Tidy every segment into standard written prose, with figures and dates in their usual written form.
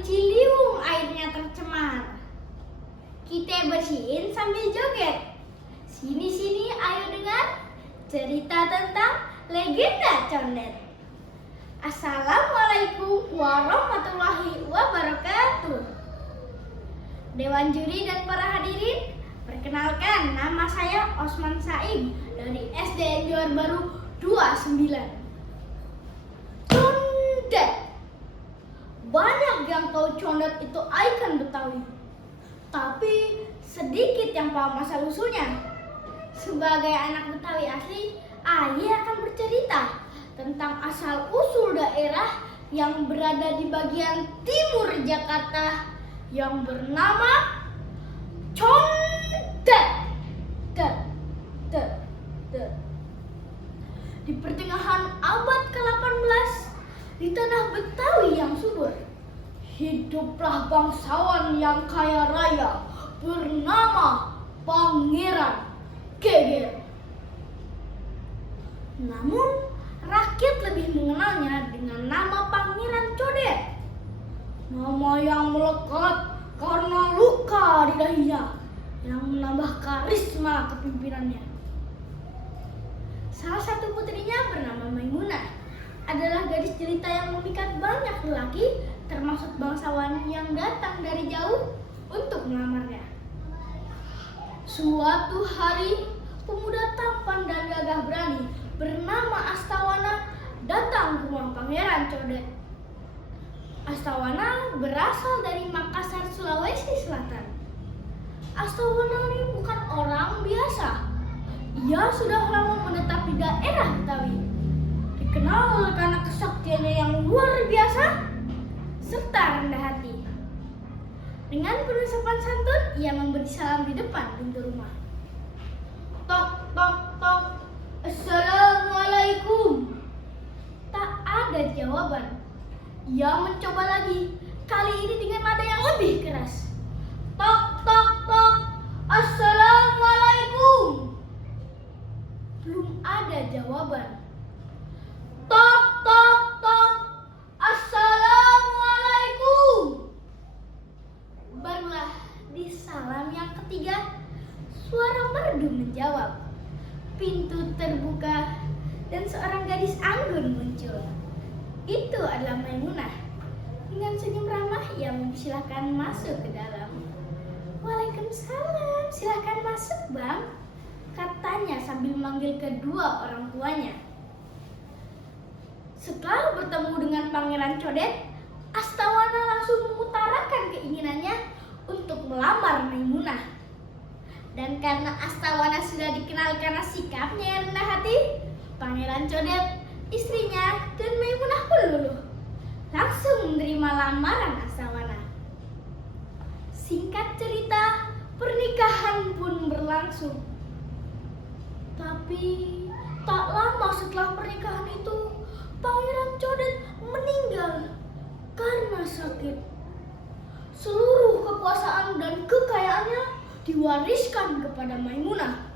di Ciliwung airnya tercemar. Kita bersihin sambil joget. Sini-sini ayo dengar cerita tentang legenda condet. Assalamualaikum warahmatullahi wabarakatuh. Dewan juri dan para hadirin, perkenalkan nama saya Osman Saim dari SDN Johar Baru 29. Condet. Banyak yang tahu condet itu ikon Betawi, tapi sedikit yang paham asal-usulnya. Sebagai anak Betawi asli, Ayah akan bercerita tentang asal-usul daerah yang berada di bagian timur Jakarta yang bernama Condet. Di pertengahan abad ke-18, di tanah Betawi yang subur, hiduplah bangsawan yang kaya raya bernama Pangeran Geger. Namun, rakyat lebih mengenalnya dengan nama Pangeran Codet. Nama yang melekat karena luka di dahinya yang menambah karisma kepemimpinannya. Salah satu putrinya bernama Maimunah adalah gadis jelita yang memikat banyak lelaki, termasuk bangsawan yang datang dari jauh untuk melamarnya. Suatu hari, pemuda tampan dan gagah berani bernama Astawana datang ke rumah Pangeran Codet. Astawana berasal dari Makassar, Sulawesi Selatan. Astawana ini bukan orang biasa. Ia sudah lama menetap di daerah Betawi. Dikenal karena kesaktiannya yang luar biasa serta rendah hati. Dengan penuh sopan santun, ia memberi salam di depan pintu rumah. Tok, tok, tok. Assalamualaikum. Tak ada jawaban. Ia mencoba lagi, kali ini dengan nada yang lebih keras. Tok, tok, tok. Assalamualaikum. Belum ada jawaban. Tok, tok, tok. Assalamualaikum. Barulah di salam yang ketiga, suara merdu menjawab. Pintu terbuka dan seorang gadis anggun muncul. Itu adalah Maimunah. Dengan senyum ramah, ia mempersilahkan masuk ke dalam. Waalaikumsalam, silakan masuk bang, katanya sambil memanggil kedua orang tuanya. Setelah bertemu dengan Pangeran Codet, Astawana langsung mengutarakan keinginannya untuk melamar Maimunah. Dan karena Astawana sudah dikenal karena sikapnya yang rendah hati, Pangeran Codet, istrinya, dan Maimunah pun luluh. Langsung menerima lamaran Astawana. Singkat cerita, pernikahan pun berlangsung. Tapi tak lama setelah pernikahan itu, Pangeran Codet meninggal karena sakit. Seluruh kekuasaan dan kekayaannya diwariskan kepada Maimunah.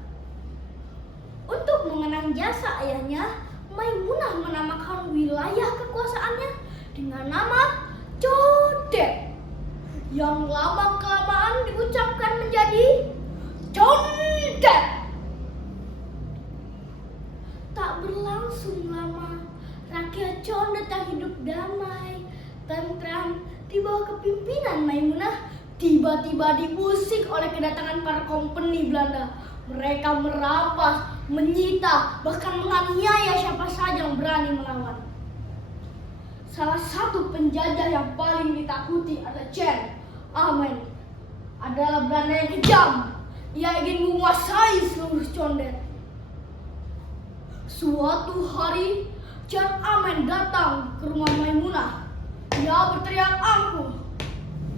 Untuk mengenang jasa ayahnya, Maimunah menamakan wilayah kekuasaannya dengan nama Codet, yang lama-kelamaan diucapkan menjadi Condet. Tak berlangsung lama, rakyat Condet yang hidup damai, tentram di bawah kepimpinan Maimunah tiba-tiba diusik oleh kedatangan para kompeni Belanda. Mereka merampas, menyita, bahkan menganiaya siapa saja yang berani melawan. Salah satu penjajah yang paling ditakuti adalah Chen Amen. Adalah Belanda yang kejam. Ia ingin menguasai seluruh Condet. Suatu hari, Chen Amen datang ke rumah Maimunah. Ia berteriak angkuh,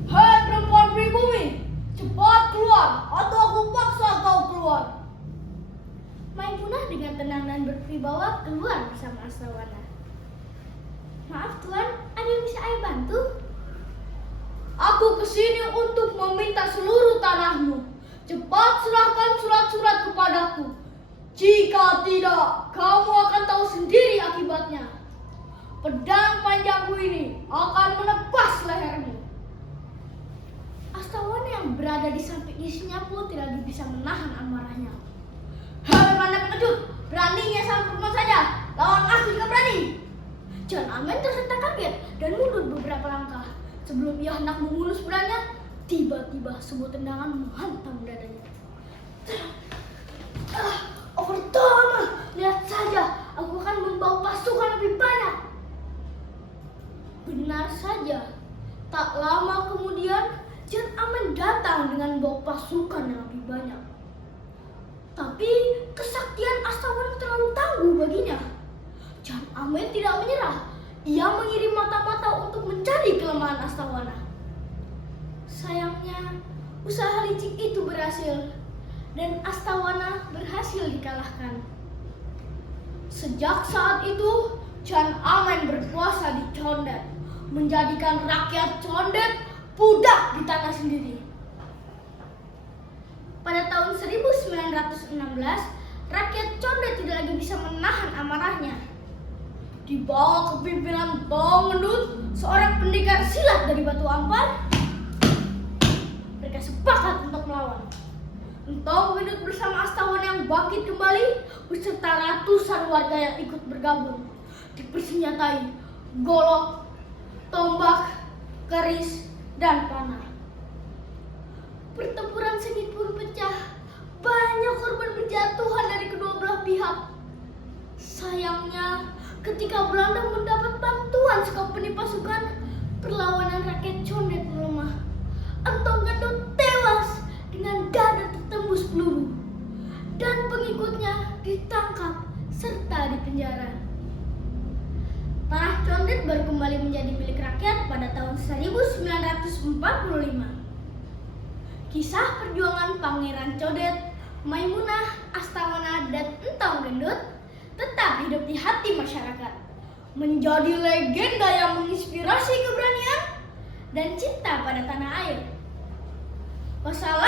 "Hei perempuan pribumi, cepat keluar atau aku paksa kau keluar." Maimunah dengan tenang dan berwibawa keluar bersama Astawana. "Maaf tuan, ada yang bisa ayah bantu?" "Aku kesini untuk meminta seluruh tanahmu. Cepat serahkan surat-surat kepadaku. Jika tidak, kamu akan tahu sendiri akibatnya. Pedang panjangku ini akan menebas lehermu." berada di samping istrinya pun tidak lagi bisa menahan amarahnya. Hei panda pengecut, beraninya sama perempuan saja, lawan aku juga berani. John Amen tersentak kaget dan mundur beberapa langkah. Sebelum ia hendak memulus pedangnya, tiba-tiba sebuah tendangan menghantam dadanya. Overtona, lihat saja, aku akan membawa pasukan lebih banyak. Benar saja, tak lama kemudian John Amen datang dengan membawa pasukan yang lebih banyak. Tapi kesaktian Astawana terlalu tangguh baginya. John Amen tidak menyerah. Ia mengirim mata-mata untuk mencari kelemahan Astawana. Sayangnya, usaha licik itu berhasil dan Astawana berhasil dikalahkan. Sejak saat itu, John Amen berkuasa di Condet, menjadikan rakyat Condet budak di tanah sendiri. Pada tahun 1916, rakyat Condet tidak lagi bisa menahan amarahnya. Di bawah kepimpinan Tong Gendut, seorang pendekar silat dari Batu Ampar, mereka sepakat untuk melawan. Tong Gendut bersama Astawana yang bangkit kembali beserta ratusan warga yang ikut bergabung dipersenjatai golok, tombak, keris, dan panah. Pertempuran sengit pun pecah. Banyak korban berjatuhan dari kedua belah pihak. Sayangnya, ketika Belanda mendapat bantuan sekompeni pasukan, perlawanan rakyat Condet melemah. Tong Gendut tewas dengan dada tertembus peluru, dan pengikutnya ditangkap serta dipenjara. Tanah Condet baru kembali menjadi milik rakyat pada tahun 1945. Kisah perjuangan Pangeran Condet, Maimunah, Astawana, dan Tong Gendut tetap hidup di hati masyarakat, menjadi legenda yang menginspirasi keberanian dan cinta pada tanah air. Wassalamualaikum